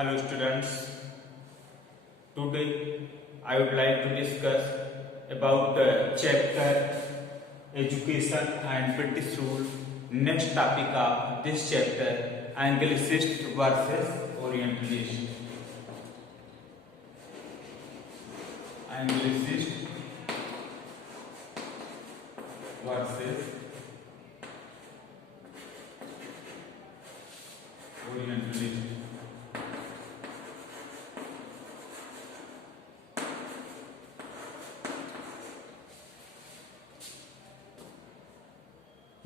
Hello students, today I would like to discuss about the chapter Education and British Rule. Next topic of this chapter, Anglicist versus Orientalist. Anglicist versus Orientalist.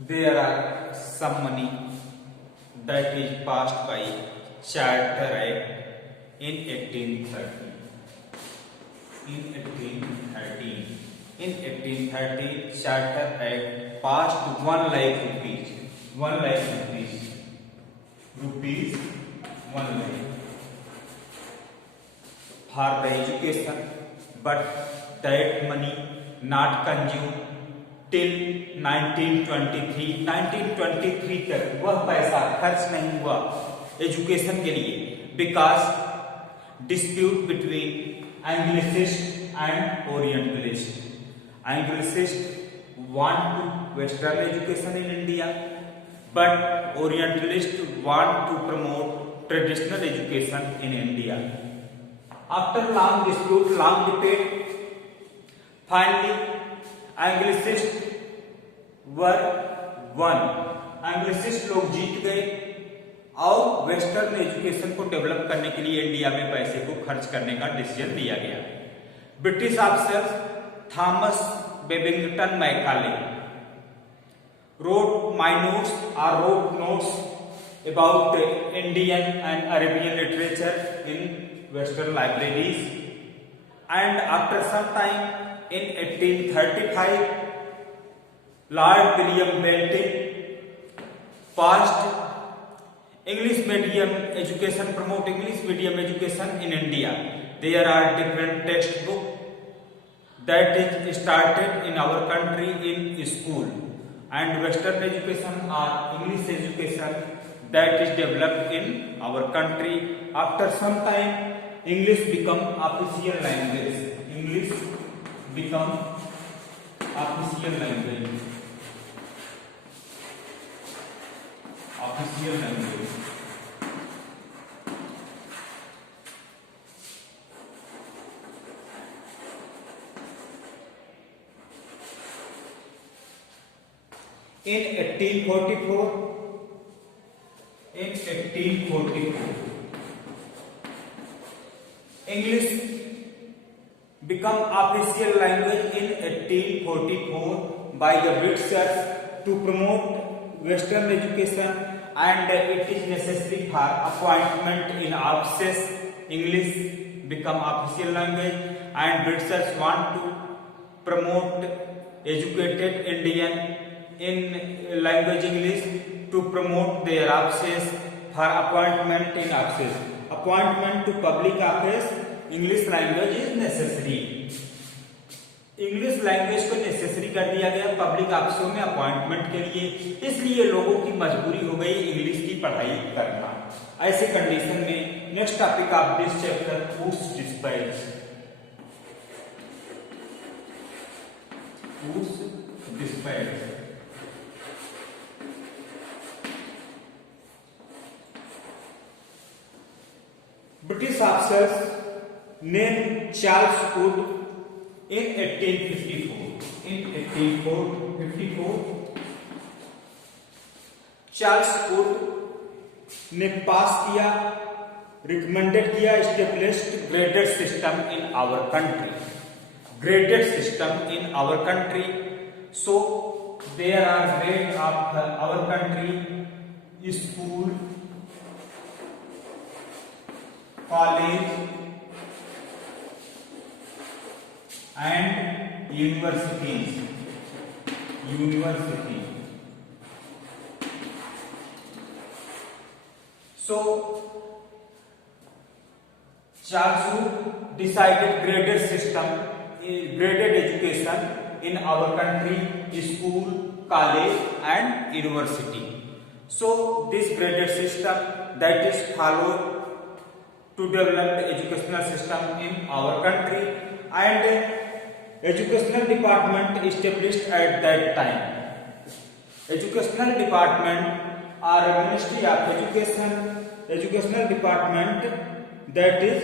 There are some money that is passed by Charter Act in 1830. In 1830, Charter Act passed 1 lakh rupees. 1 lakh rupees. Rupees 1 lakh for the education, but that money not consumed till 1923 तक वह पैसा खर्च नहीं हुआ education के लिए, because dispute between Anglicist and Orientalist. Anglicist want to western education in India, but Orientalist want to promote traditional education in India. After long dispute, long debate, finally Anglicist were won. Anglicist लोग जीत गए और western education को develop करने के लिए India में पैसे को खर्च करने का डिसीजन लिया गया. British officers Thomas Babington Macaulay wrote notes about Indian and Arabian literature in Western libraries, and after some time in 1835 Lord William Bentinck passed English medium education, promote English medium education in India. There are different textbooks that is started in our country in school, and Western education or English education that is developed in our country. After some time, English become official language. English become official language. Official language. In 1844, English become official language in 1844 by the Britishers to promote Western education, and it is necessary for appointment in offices. English become official language, and Britishers want to promote educated Indian in language English to promote their offices for appointment in offices. Appointment to public office, English language is necessary. English language को necessary कर दिया गया public ऑफिसों में appointment के लिए, इसलिए लोगों की मजबूरी हो गई इंग्लिश की पढ़ाई करना. ऐसे कंडीशन में next topic of this chapter Wood's dispatch. Wood's dispatch. British officers named Charles Wood in 1854. In 1854, Charles Wood ने पास किया, रिकमेंडेड किया, established graded system in our country. Graded system in our country. So there are grades of our country: school, college and universities. So Charles Wood decided graded system, graded education in our country: school, college and university. So this graded system that is followed to develop the educational system in our country, and educational department established at that time. Educational department or Ministry of Education, educational department that is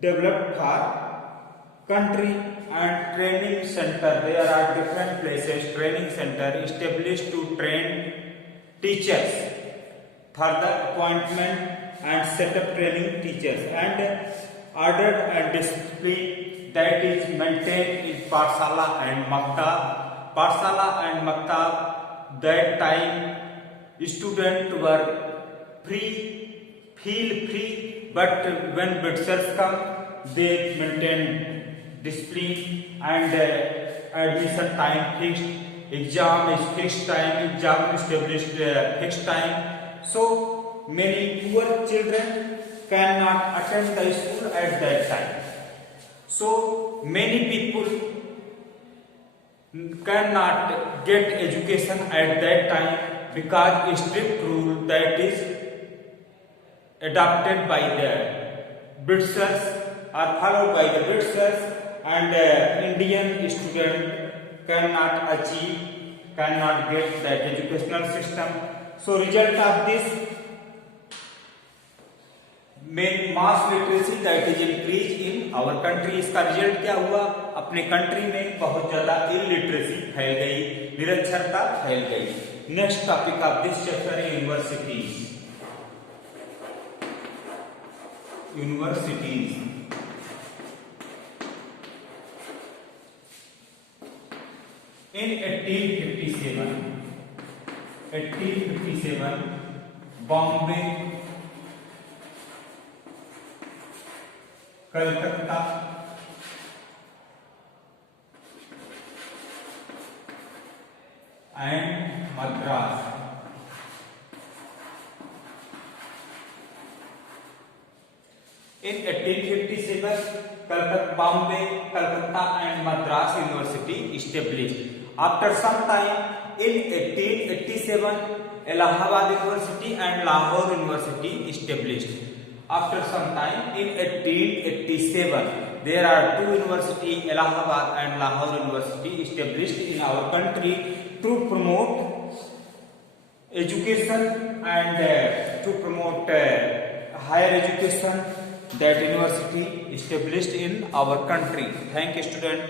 developed for country, and training center. There are different places, training center established to train teachers for the appointment and set up training teachers, and order and discipline that is maintained in Pathshala and Maktab. Pathshala and Maktab, that time students were feel free, but when Britishers come, they maintain discipline, and admission time fixed, exam is fixed time, exam established fixed time. So many poor children cannot attend the school at that time. So many people cannot get education at that time because strict rule that is adopted by the Britishers are followed by the Britishers, and Indian student cannot achieve, cannot get that educational system. So result of this mass literacy that is increased in our country. इसका result क्या हुआ? अपने country में बहुत ज्यादा illiteracy फैल गई, निरक्षरता फैल गई। Next topic of this chapter है universities. Universities in 1857 Bombay, Calcutta, and Madras in 1857 Bombay, Calcutta and Madras University established. After some time in 1887 Allahabad University and Lahore University established. After some time in 1887 there are two universities, Allahabad and Lahore University, established in our country to promote education and to promote higher education. That university established in our country. Thank you, student.